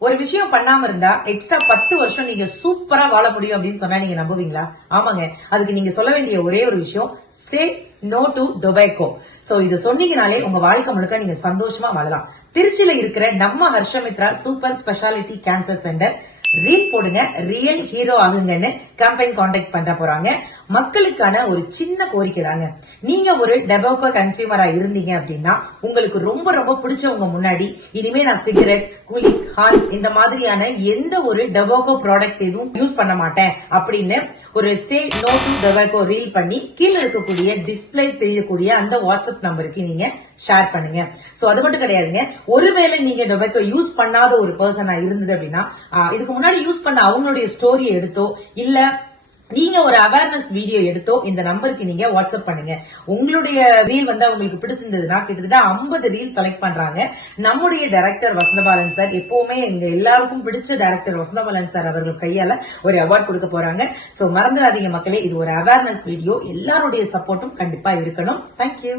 ஒரு விஷயம் பண்ணாம இருந்தா எக்ஸ்ட்ரா பத்து வருஷம் நீங்க சூப்பரா வாழ முடியும் அப்படின்னு சொன்னா நீங்க நம்புவீங்களா? ஆமாங்க. அதுக்கு நீங்க சொல்ல வேண்டிய ஒரே ஒரு விஷயம் say no to tobacco so இது சொன்னீங்கனாலே உங்க வாழ்க்கை முழுக்க நீங்க சந்தோஷமா வாழலாம். திருச்சியில இருக்கிற நம்ம Harshamitra super speciality cancer centre reel போடுங்க. ரியல் ஹீரோ ஆகுங்கன்னு கேம்பெயின் காண்டாக்ட் பண்ண போறாங்க. மக்களுக்கான ஒரு சின்ன கோரிக்கை தாங்க. நீங்க ஒரு டெபோக்கோ கன்சியூமரா இருந்தீங்க அப்படின்னா உங்களுக்கு ரொம்ப ரொம்ப பிடிச்சவங்க முன்னாடி இனிமே நான் சிகரெட் குலி ஹான்ஸ் இந்த மாதிரியான எந்த ஒரு டெபோக்கோ ப்ராடக்ட் எதுவும் யூஸ் பண்ண மாட்டேன் அப்படின்னு ஒரு சே நோ டு ரீல் பண்ணி கீழே இருக்கக்கூடிய டிஸ்பிளே தெரியக்கூடிய அந்த வாட்ஸ்அப் நம்பருக்கு நீங்க ஷேர் பண்ணுங்க. சோ அது மட்டும் கிடையாதுங்க. ஒருவேளை நீங்க டொபாக்கோ யூஸ் பண்ணாத ஒரு பர்சனா இருந்தது அப்படின்னா இதுக்கு முன்னாடி யூஸ் பண்ண அவங்களுடைய ஸ்டோரியை எடுத்தோ இல்ல நீங்க ஒரு அவேர்னஸ் வீடியோ எடுத்தோ இந்த நம்பருக்கு நீங்க வாட்ஸ்அப் பண்ணுங்க. உங்களுடைய ரீல் வந்து அவங்களுக்கு பிடிச்சிருந்ததுன்னா கிட்டத்தட்ட 50 ரீல் செலக்ட் பண்றாங்க. நம்முடைய டைரக்டர் வசந்தபாலன் சார் எப்பவுமே எங்க எல்லாருக்கும் பிடிச்ச டைரக்டர் வசந்தபாலன் சார் அவர்கள் கையால ஒரு அவார்ட் கொடுக்க போறாங்க. சோ மறந்துடாதீங்க மக்களே இது ஒரு அவேர்னஸ் வீடியோ எல்லாருடைய சப்போர்ட்டும் கண்டிப்பா இருக்கணும். தேங்க்யூ